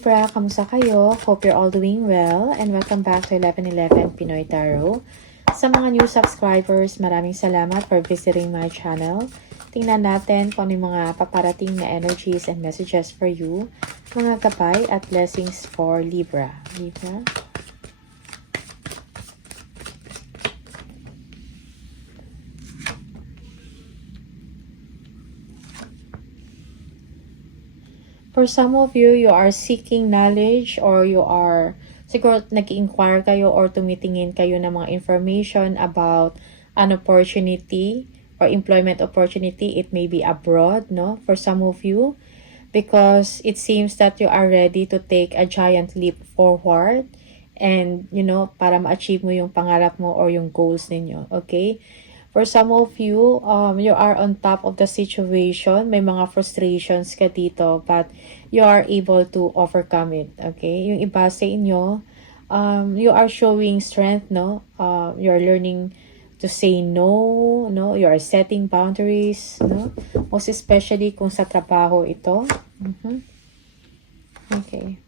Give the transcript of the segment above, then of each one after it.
Libra, kamusta kayo? Hope you're all doing well and welcome back to 1111 Pinoy Tarot. Sa mga new subscribers, maraming salamat for visiting my channel. Tingnan natin kung ano yung mga paparating na energies and messages for you, mga gabay at blessings for Libra. Libra? For some of you, you are seeking knowledge or you are, siguro nag-inquire kayo or tumitingin kayo ng mga information about an opportunity or employment opportunity. It may be abroad, no? For some of you, because it seems that you are ready to take a giant leap forward and, you know, para ma-achieve mo yung pangarap mo or yung goals ninyo, okay? For some of you, you are on top of the situation. May mga frustrations ka dito, but you are able to overcome it. Okay? Yung iba sa inyo, you are showing strength, no? You are learning to say no, no? You are setting boundaries, no? Most especially kung sa trabaho ito. Okay.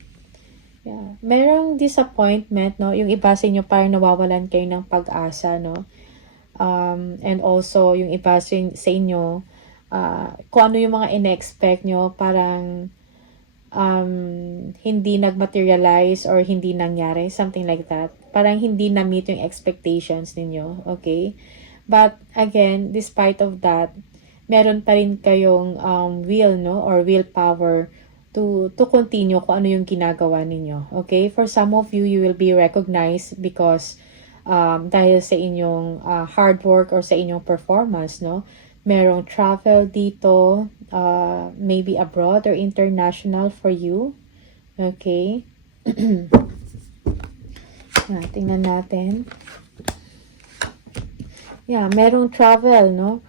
Yeah. Merong disappointment, no? Yung iba sa inyo parang nawawalan kayo ng pag-asa, no? And also, yung iba sa inyo, kung ano yung mga in-expect nyo, parang hindi nag-materialize or hindi nangyari, something like that. Parang hindi na-meet yung expectations ninyo, okay? But again, despite of that, meron pa rin kayong will, no? Or willpower to continue kung ano yung ginagawa ninyo, okay? For some of you, you will be recognized because dahil sa inyong hard work or sa inyong performance, no? Merong travel dito, maybe abroad or international for you. Okay? Tingnan natin. Yeah, merong travel, no?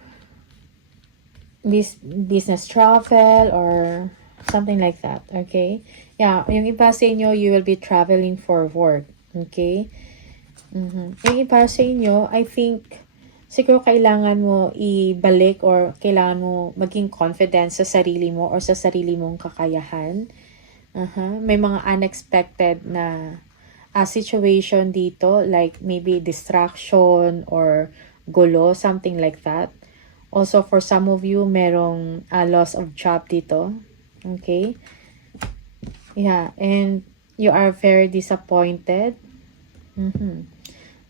Business travel or something like that. Okay? Yeah, yung iba sa inyo, you will be traveling for work. Okay? Yung iba sa inyo, I think, siguro kailangan mo ibalik or kailangan mo maging confident sa sarili mo or sa sarili mong kakayahan. May mga unexpected na situation dito, like maybe distraction or gulo, something like that. Also, for some of you, merong loss of job dito. Okay? Yeah, and you are very disappointed.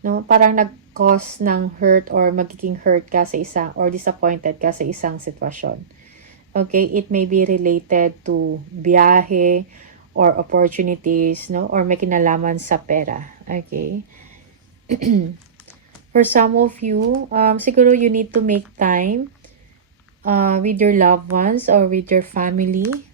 No, parang nag-cause ng hurt or magiging hurt ka sa isang or disappointed ka sa isang sitwasyon. Okay, it may be related to biyahe or opportunities, no, or may kinalaman sa pera. Okay. For some of you, siguro you need to make time with your loved ones or with your family.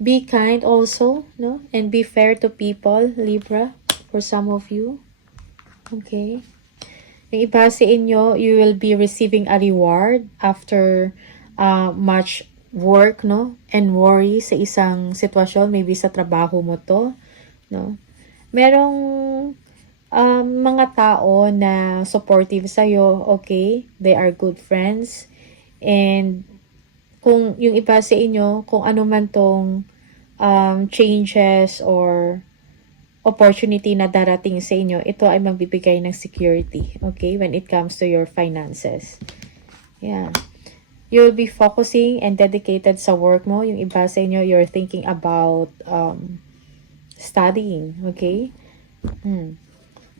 Be kind also, no? And be fair to people, Libra, for some of you. Okay. Yung iba sa inyo, you will be receiving a reward after much work, no? And worry sa isang sitwasyon, maybe sa trabaho mo to, no? Merong mga tao na supportive sa'yo, okay? They are good friends. And kung yung iba sa inyo, kung ano man tong changes or opportunity na darating sa inyo, ito ay magbibigay ng security, okay, when it comes to your finances. Yeah. You'll be focusing and dedicated sa work mo. Yung iba sa inyo, you're thinking about studying, okay?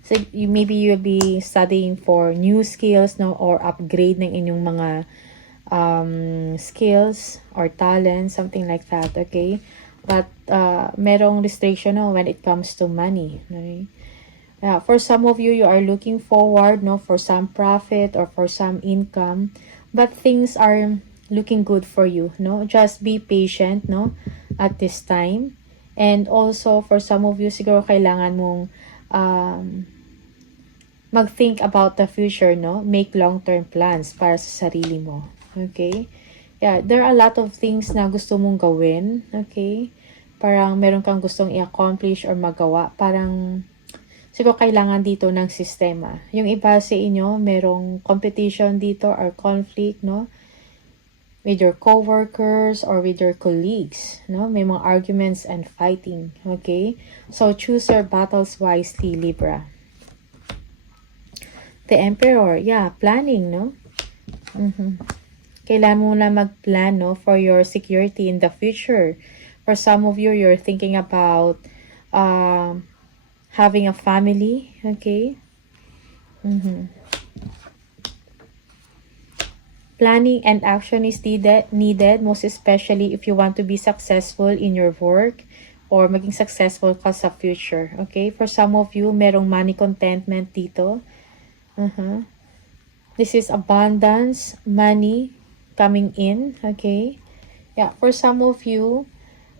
So, maybe you'll be studying for new skills, no, or upgrade ng inyong mga skills or talent, something like that, okay? But merong restriction, no, when it comes to money, okay? For some of you, you are looking forward, no, for some profit or for some income, but things are looking good for you, no? Just be patient, no, at this time. And also, for some of you, siguro kailangan mong mag-think about the future, no? Make long-term plans para sa sarili mo. Okay? Yeah, there are a lot of things na gusto mong gawin. Okay? Parang meron kang gustong i-accomplish or magawa. Parang siguro kailangan dito ng sistema. Yung iba sa inyo, merong competition dito or conflict, no? with your coworkers or with your colleagues, no? May mga arguments and fighting, okay? So choose your battles wisely, Libra. The Emperor, yeah, planning, no? Kailangan mo na mag-plan, no, for your security in the future. For some of you, you're thinking about having a family, okay? Planning and action is needed, most especially if you want to be successful in your work or maging successful ka sa future, okay? For some of you, merong money contentment dito. This is abundance, money coming in, okay? Yeah, for some of you,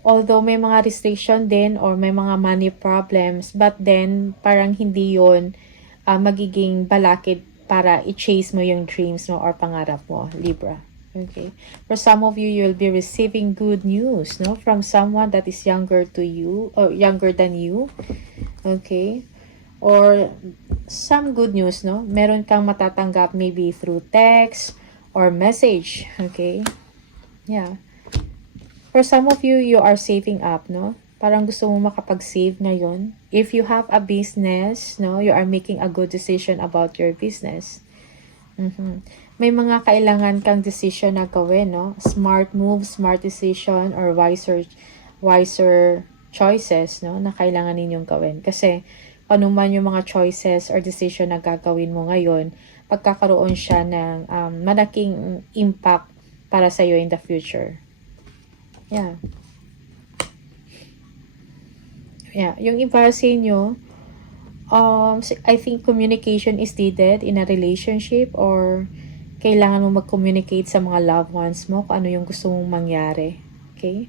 although may mga restriction din or may mga money problems, but then parang hindi yon magiging balakid para i-chase mo yung dreams mo or pangarap mo, Libra. Okay? For some of you, you'll be receiving good news, no? From someone that is younger to you or younger than you. Okay? Or some good news, no? Meron kang matatanggap maybe through text or message. Okay? Yeah. For some of you, you are saving up, no? Parang gusto mo makapag-save ngayon. If you have a business, no, you are making a good decision about your business. May mga kailangan kang decision na gawin, no? Smart move, smart decision, or wiser choices, no, na kailangan ninyong gawin. Kasi, panuman yung mga choices or decision na gagawin mo ngayon, pagkakaroon siya ng malaking impact para sa'yo in the future. Yeah. Yeah, yung iba sa inyo, I think communication is needed in a relationship or kailangan mo mag-communicate sa mga loved ones mo kung ano yung gusto mong mangyari. Okay?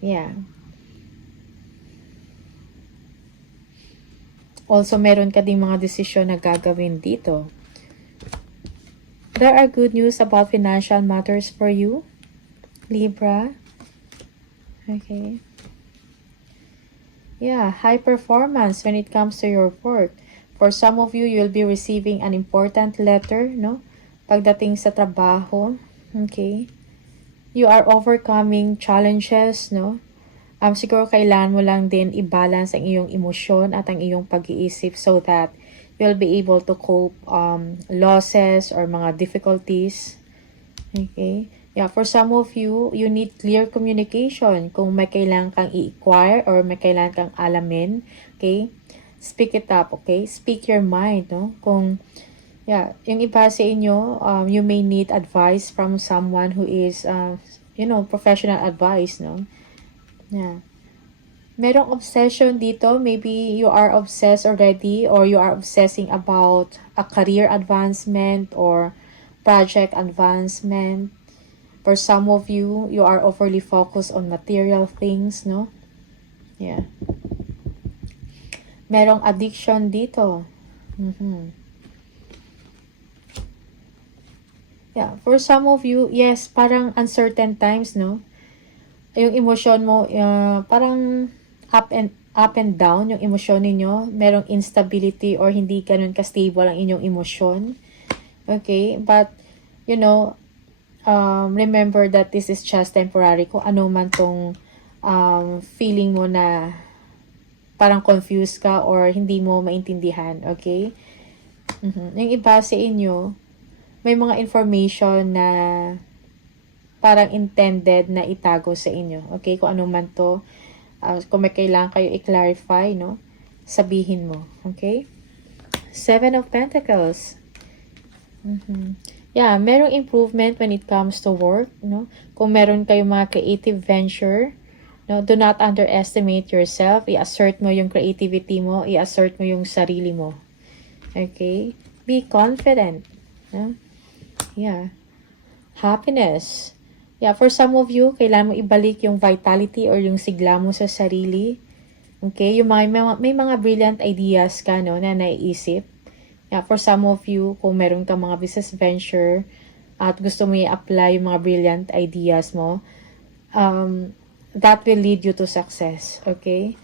Yeah. Also, meron ka ding mga desisyon na gagawin dito. There are good news about financial matters for you, Libra. Okay. Yeah, high performance when it comes to your work. For some of you, you'll be receiving an important letter, no? Pagdating sa trabaho, okay? You are overcoming challenges, no? Siguro kailangan mo lang din i-balance ang iyong emosyon at ang iyong pag-iisip so that you'll be able to cope losses or mga difficulties. Okay? Yeah, for some of you, you need clear communication. Kung may kailangan kang i-acquire or may kailangan kang alamin, okay? Speak it up, okay? Speak your mind, no? Kung, yeah, yung iba sa inyo, you may need advice from someone who is, professional advice, no? Yeah. Merong obsession dito. Maybe you are obsessed already or you are obsessing about a career advancement or project advancement. For some of you, you are overly focused on material things, no? Yeah. Merong addiction dito. Yeah, for some of you, yes, parang uncertain times, no? Yung emosyon mo, parang up and down yung emosyon ninyo. Merong instability or hindi ganun ka-stable ang inyong emosyon. Okay? But, remember that this is just temporary. Kung ano man tong feeling mo na parang confused ka or hindi mo maintindihan. Okay? Yung iba sa inyo, may mga information na parang intended na itago sa inyo. Okay? Kung ano man to, kung may kailangan kayo i-clarify, no? Sabihin mo. Okay? 7 of Pentacles. Yeah, merong improvement when it comes to work, no? Kung meron kayong mga creative venture, no, do not underestimate yourself. I-assert mo yung creativity mo, i-assert mo yung sarili mo. Okay? Be confident. No? Yeah. Happiness. Yeah, for some of you, kailangan mo ibalik yung vitality or yung sigla mo sa sarili. Okay? Yung may mga brilliant ideas ka, no, na naiisip. Yeah, for some of you, kung meron ka mga business venture at gusto mo i-apply yung mga brilliant ideas mo, that will lead you to success. Okay?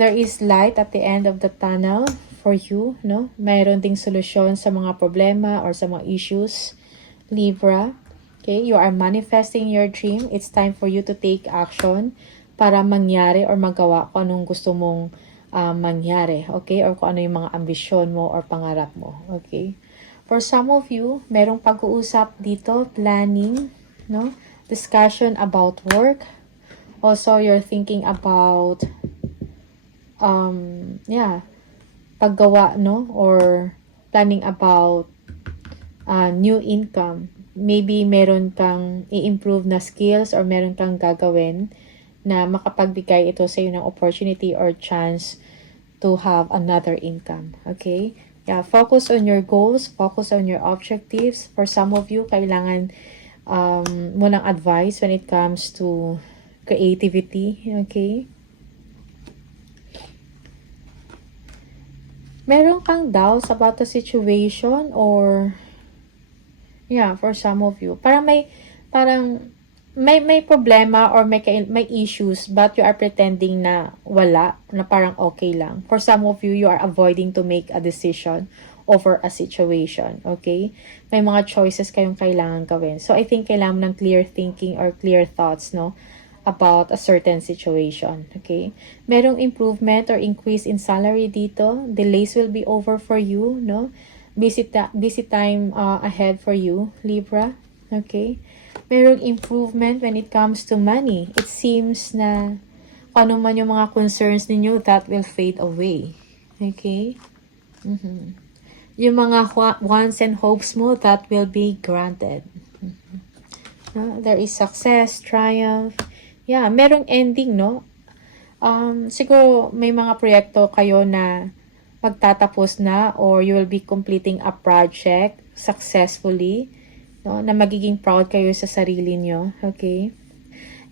There is light at the end of the tunnel for you, no? Mayroon ding solusyon sa mga problema or sa mga issues, Libra. Okay, you are manifesting your dream. It's time for you to take action para mangyari or magawa kung anong gusto mong mangyari. Okay, or kung ano yung mga ambisyon mo or pangarap mo. Okay, for some of you, merong pag-uusap dito, planning, no? Discussion about work. Also, you're thinking about paggawa, no? Or planning about new income. Maybe meron kang i-improve na skills or meron kang gagawin na makapagbigay ito sa iyo ng opportunity or chance to have another income. Okay? Yeah, focus on your goals, focus on your objectives. For some of you, kailangan mo ng advice when it comes to creativity. Okay? Meron kang doubts about the situation or for some of you. Parang may problema or may issues but you are pretending na wala, na parang okay lang. For some of you, you are avoiding to make a decision over a situation. Okay? May mga choices kayong kailangan gawin. So, I think kailangan ng clear thinking or clear thoughts, no? About a certain situation. Okay? Merong improvement or increase in salary dito. Delays will be over for you, no? Busy time ahead for you, Libra. Okay? Merong improvement when it comes to money. It seems na ano man yung mga concerns ninyo, that will fade away. Okay? Yung mga wants and hopes mo, that will be granted. There is success, triumph. Yeah, merong ending, no? Siguro may mga proyekto kayo na magtatapos na or you will be completing a project successfully, no? Na magiging proud kayo sa sarili nyo. Okay?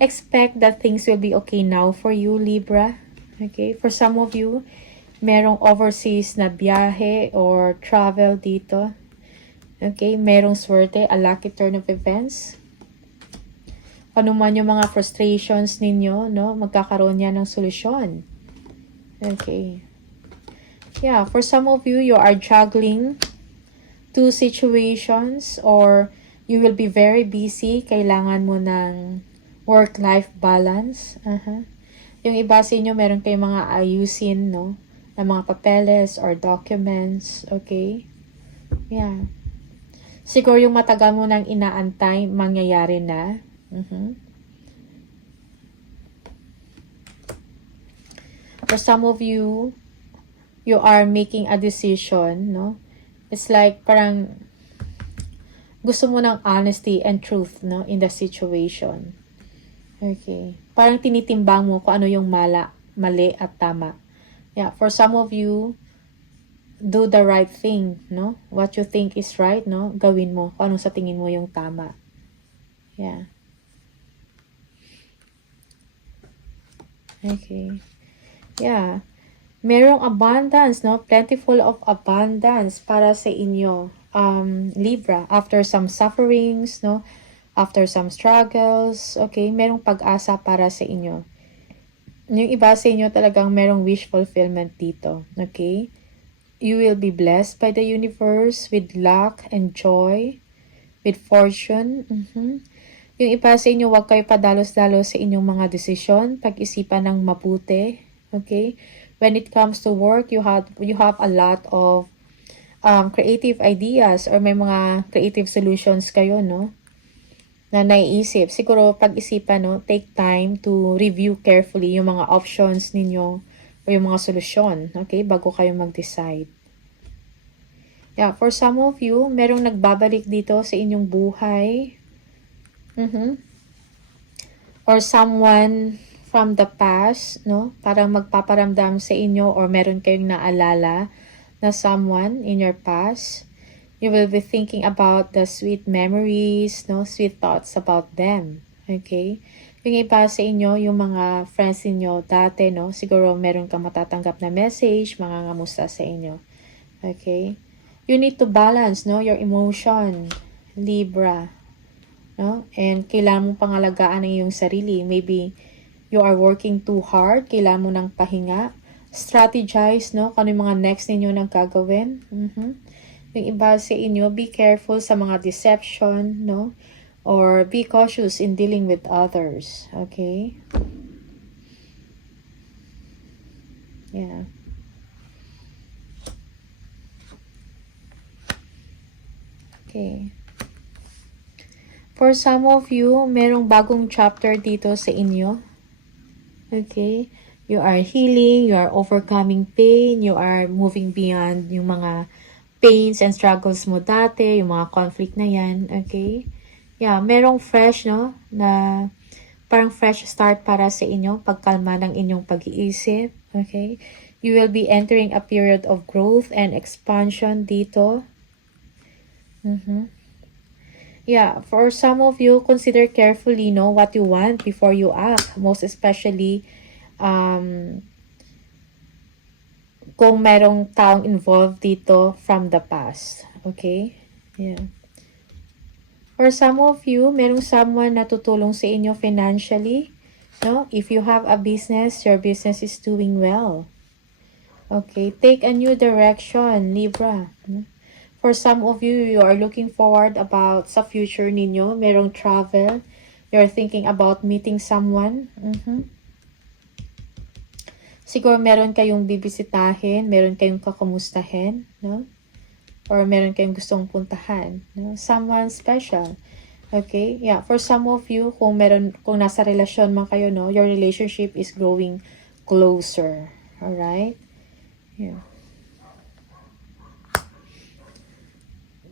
Expect that things will be okay now for you, Libra. Okay? For some of you, merong overseas na biyahe or travel dito. Okay? Merong swerte, a lucky turn of events. Ano man yung mga frustrations ninyo, no? Magkakaroon yan ng solusyon. Okay. Yeah, for some of you, you are juggling two situations or you will be very busy. Kailangan mo ng work-life balance. Yung iba sa inyo, meron kayong mga ayusin, no? Na mga papeles or documents. Okay? Yeah. Siguro yung matagal mo nang inaantay, mangyayari na. For some of you, you are making a decision, no? It's like parang gusto mo ng honesty and truth, no? In the situation. Okay. Parang tinitimbang mo kung ano yung mali at tama. Yeah, for some of you, do the right thing, no? What you think is right, no? Gawin mo kung ano sa tingin mo yung tama. Yeah. Okay. Yeah. Merong abundance, no? Plentiful of abundance para sa inyo, Libra. After some sufferings, no? After some struggles, okay? Merong pag-asa para sa inyo. Yung iba sa inyo talagang merong wish fulfillment dito, okay? You will be blessed by the universe with luck and joy, with fortune. Yung iba sa inyo, huwag kayo padalos-dalos sa inyong mga desisyon. Pag-isipan ng mabuti, okay? When it comes to work, you have a lot of creative ideas or may mga creative solutions kayo, no? Na naiisip. Siguro pag-isipan, no? Take time to review carefully yung mga options ninyo o yung mga solusyon, okay? Bago kayo mag-decide. Yeah, for some of you, merong nagbabalik dito sa inyong buhay. Or someone from the past, no? Parang magpaparamdam sa inyo or meron kayong naalala na someone in your past. You will be thinking about the sweet memories, no? Sweet thoughts about them. Okay? Yung iba sa inyo, yung mga friends niyo dati, no? Siguro meron kang matatanggap na message, mga ngamusta sa inyo. Okay? You need to balance, no? Your emotion, Libra. No? And kailangan mong pangalagaan ang iyong sarili. Maybe you are working too hard, kailangan mo ng pahinga. Strategize, no? Kung ano yung mga next ninyo nang gagawin. Yung iba sa inyo, be careful sa mga deception, no? or be cautious in dealing with others. Okay? Yeah. Okay. For some of you, merong bagong chapter dito sa inyo. Okay? You are healing, you are overcoming pain, you are moving beyond yung mga pains and struggles mo dati, yung mga conflict na yan. Okay? Yeah, merong fresh, no? Na parang fresh start para sa inyo, pagkalma ng inyong pag-iisip. Okay? You will be entering a period of growth and expansion dito. Yeah, for some of you, consider carefully, no, what you want before you act. Most especially, kung merong taong involved dito from the past. Okay? Yeah. For some of you, merong someone na tutulong sa inyo financially. No? If you have a business, your business is doing well. Okay? Take a new direction, Libra. For some of you, you are looking forward about sa future ninyo. Merong travel. You're thinking about meeting someone. Siguro meron kayong bibisitahin, meron kayong kakumustahin, no? Or meron kayong gustong puntahan, no? Someone special. Okay? Yeah, for some of you, kung nasa relasyon man kayo, no, your relationship is growing closer. All right? Yeah.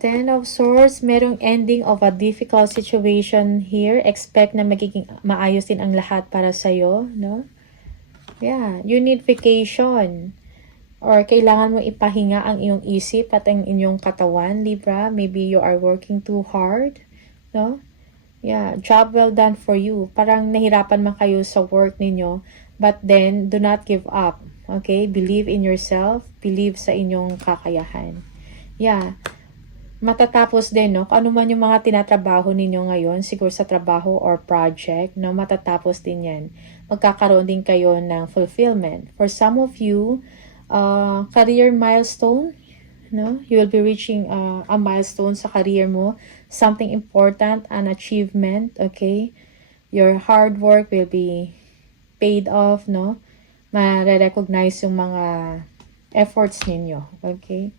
Ten of Swords, merong ending of a difficult situation here. Expect na magiging maayos din ang lahat para sa'yo, no? Yeah, you need vacation. Or kailangan mo ipahinga ang iyong isip at ang inyong katawan, Libra. Maybe you are working too hard, no? Yeah, job well done for you. Parang nahirapan man kayo sa work ninyo, but then, do not give up. Okay? Believe in yourself. Believe sa inyong kakayahan. Yeah. Matatapos din, no? Kung ano man yung mga tinatrabaho ninyo ngayon, siguro sa trabaho or project, no? Matatapos din yan. Magkakaroon din kayo ng fulfillment. For some of you, career milestone, no? You will be reaching a milestone sa career mo. Something important, an achievement, okay? Your hard work will be paid off, no? Ma-recognize yung mga efforts ninyo, okay?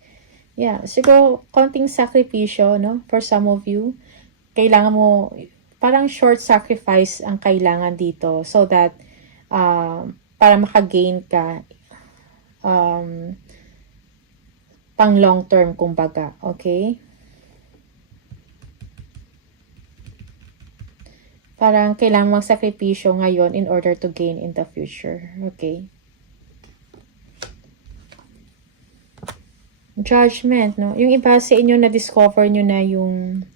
Yeah, siguro konting sakripisyo, no? For some of you, kailangan mo, parang short sacrifice ang kailangan dito so that para makagain ka pang long term, kumbaga, okay? Parang kailangan magsakripisyo ngayon in order to gain in the future, okay? Judgment, no? Yung iba sa inyo na-discover nyo na yung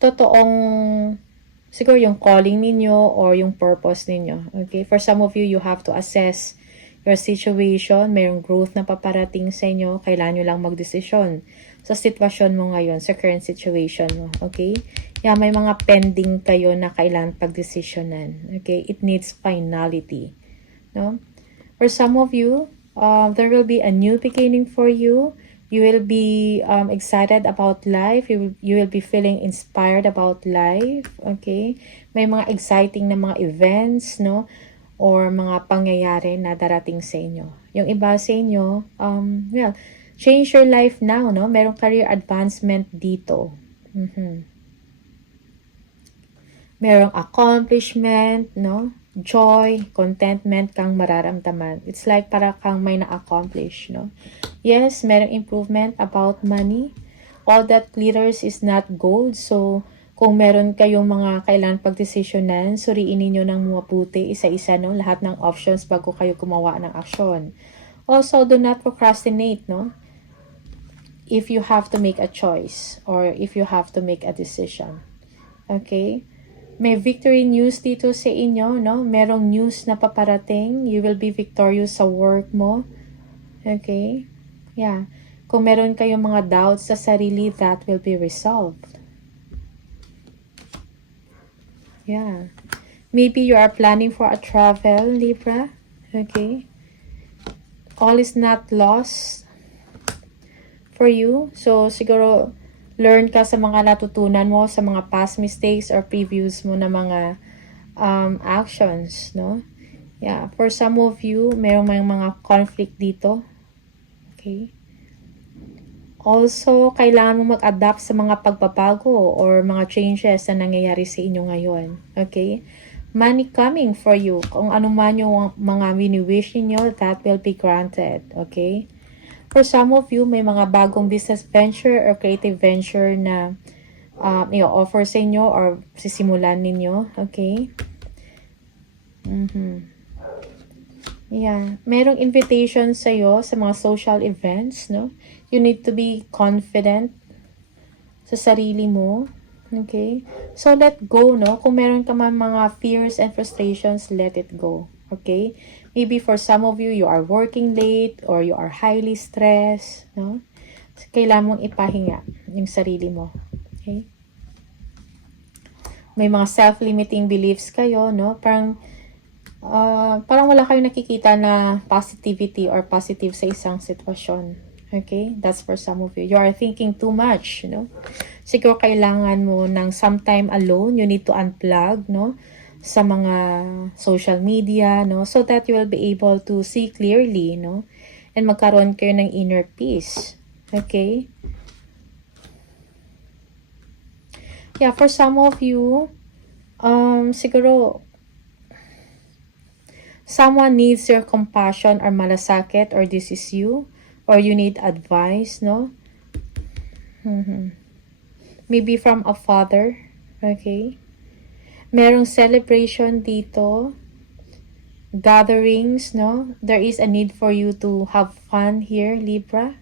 totoong, siguro yung calling ninyo or yung purpose ninyo. Okay? For some of you, you have to assess your situation. Mayroong growth na paparating sa inyo. Kailangan nyo lang magdesisyon sa sitwasyon mo ngayon, sa current situation mo. Okay? Yeah, may mga pending kayo na kailangan pagdesisyonan. Okay? It needs finality. No? For some of you, there will be a new beginning for you. You will be excited about life. You will be feeling inspired about life. Okay? May mga exciting na mga events, no? Or mga pangyayari na darating sa inyo. Yung iba sa inyo, well, change your life now, no? Merong career advancement dito. Merong accomplishment, no? Joy, contentment kang mararamdaman. It's like para kang may na-accomplish, no? Yes, merong improvement about money. All that glitters is not gold. So, kung meron kayong mga kailangan pagdesisyonan, suriin ninyo ng mabuti, isa-isa, no? Lahat ng options bago kayo gumawa ng aksyon. Also, do not procrastinate, no? If you have to make a choice or if you have to make a decision. Okay? May victory news dito sa inyo, no? Merong news na paparating. You will be victorious sa work mo. Okay? Yeah. Kung meron kayong mga doubts sa sarili, that will be resolved. Yeah. Maybe you are planning for a travel, Libra. Okay? All is not lost for you. So, siguro, learn ka sa mga natutunan mo, sa mga past mistakes or previous mo na mga actions, no? Yeah, for some of you, merong may mga conflict dito. Okay? Also, kailangan mo mag-adapt sa mga pagbabago or mga changes na nangyayari sa inyo ngayon. Okay? Money coming for you. Kung ano man yung mga wini-wish niyo, that will be granted. Okay? For some of you, may mga bagong business venture or creative venture na i-offer sa inyo or sisimulan ninyo. Okay? Yeah. Merong invitation sa'yo sa mga social events, no? You need to be confident sa sarili mo. Okay? So, let go, no? Kung meron ka man mga fears and frustrations, let it go. Okay? Maybe for some of you, you are working late or you are highly stressed, no? Kailangan mong ipahinga yung sarili mo. Okay? May mga self-limiting beliefs kayo, no? Parang wala kayong nakikita na positivity or positive sa isang sitwasyon. Okay? That's for some of you. You are thinking too much, you know? Siguro kailangan mo ng some time alone. You need to unplug, no? Sa mga social media, no? So that you will be able to see clearly, no? And magkaroon kayo ng inner peace. Okay? Yeah, for some of you, siguro, someone needs your compassion or malasakit or this is you or you need advice, no? Maybe from a father, okay? Merong celebration dito, gatherings, no? There is a need for you to have fun here, Libra.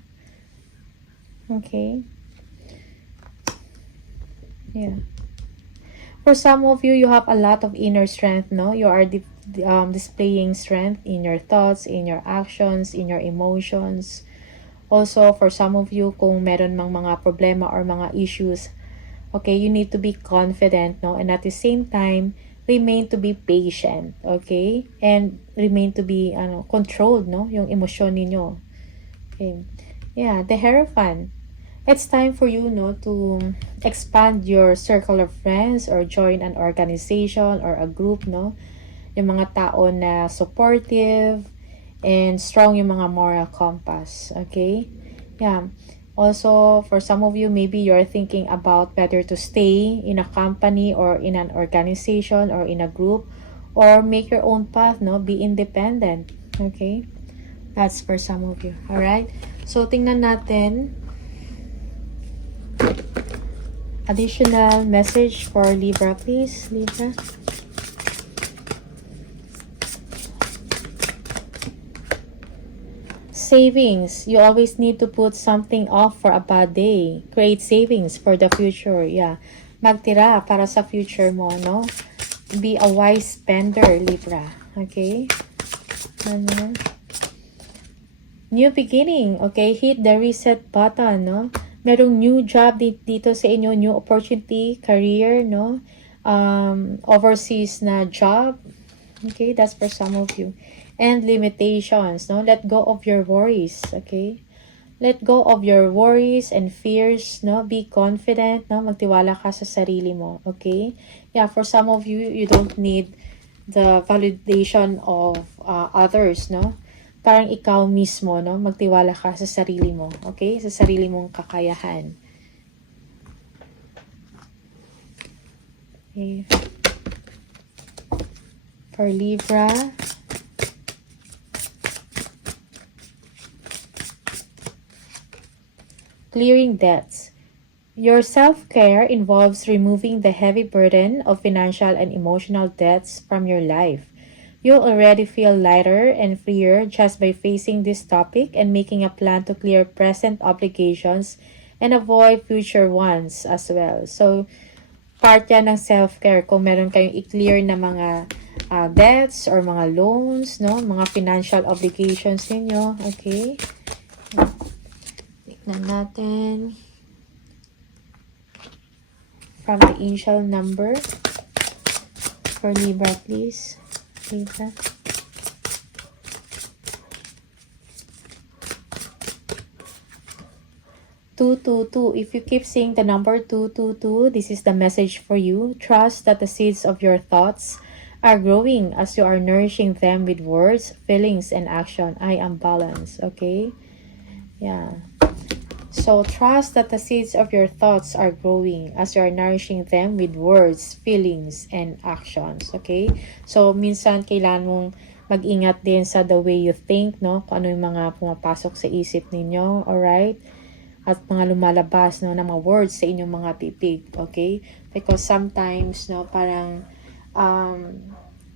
Okay? Yeah. For some of you, you have a lot of inner strength, no? You are displaying strength in your thoughts, in your actions, in your emotions. Also, for some of you, kung meron mang mga problema or mga issues, okay, you need to be confident, no? And at the same time, remain to be patient, okay? And remain to be controlled, no? Yung emosyon ninyo. Okay. Yeah, the Hierophant. It's time for you, no, to expand your circle of friends or join an organization or a group, no? Yung mga tao na supportive and strong yung mga moral compass, okay? Yeah. Also, for some of you, maybe you're thinking about whether to stay in a company or in an organization or in a group or make your own path, no? Be independent, okay? That's for some of you, alright? So, tingnan natin additional message for Libra, please, Libra. Savings. You always need to put something off for a bad day. Create savings for the future. Yeah. Magtira para sa future mo, no? Be a wise spender, Libra. Okay? New beginning. Okay? Hit the reset button, no? Merong new job dito sa inyo, new opportunity, career, no? Overseas na job. Okay, that's for some of you. And limitations, no? Let go of your worries, okay? Let go of your worries and fears, no? Be confident, no? Magtiwala ka sa sarili mo, okay? Yeah, for some of you, you don't need the validation of others, no? Parang ikaw mismo, no? Magtiwala ka sa sarili mo, okay? Sa sarili mong kakayahan. Okay. For Libra, clearing debts. Your self-care involves removing the heavy burden of financial and emotional debts from your life. You'll already feel lighter and freer just by facing this topic and making a plan to clear present obligations and avoid future ones as well. So, part yan ng self-care kung meron kayong i-clear na mga debts or mga loans, no? Mga financial obligations ninyo. Okay? Tignan natin. From the angel number for Libra, please. Libra. 222. If you keep seeing the number 222, this is the message for you. Trust that the seeds of your thoughts are growing as you are nourishing them with words, feelings, and action. I am balanced, okay? Yeah. So, trust that the seeds of your thoughts are growing as you are nourishing them with words, feelings, and actions, okay? So, minsan kailangan mong mag-ingat din sa the way you think, no? Kung ano yung mga pumapasok sa isip ninyo, alright? At mga lumalabas, no, na mga words sa inyong mga bibig, okay? Because sometimes, no, parang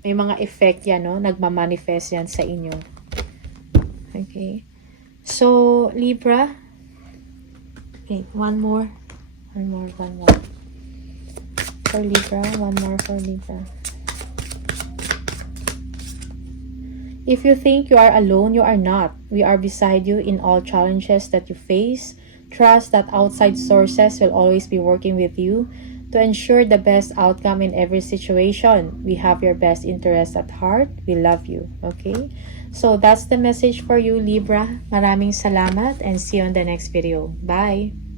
may mga effect yan, no? Nagmamanifest yan sa inyo. Okay? So, Libra, okay, one more. For Libra, one more for Libra. If you think you are alone, you are not. We are beside you in all challenges that you face. Trust that outside sources will always be working with you to ensure the best outcome in every situation. We have your best interest at heart. We love you. Okay? So, that's the message for you, Libra. Maraming salamat and see you on the next video. Bye!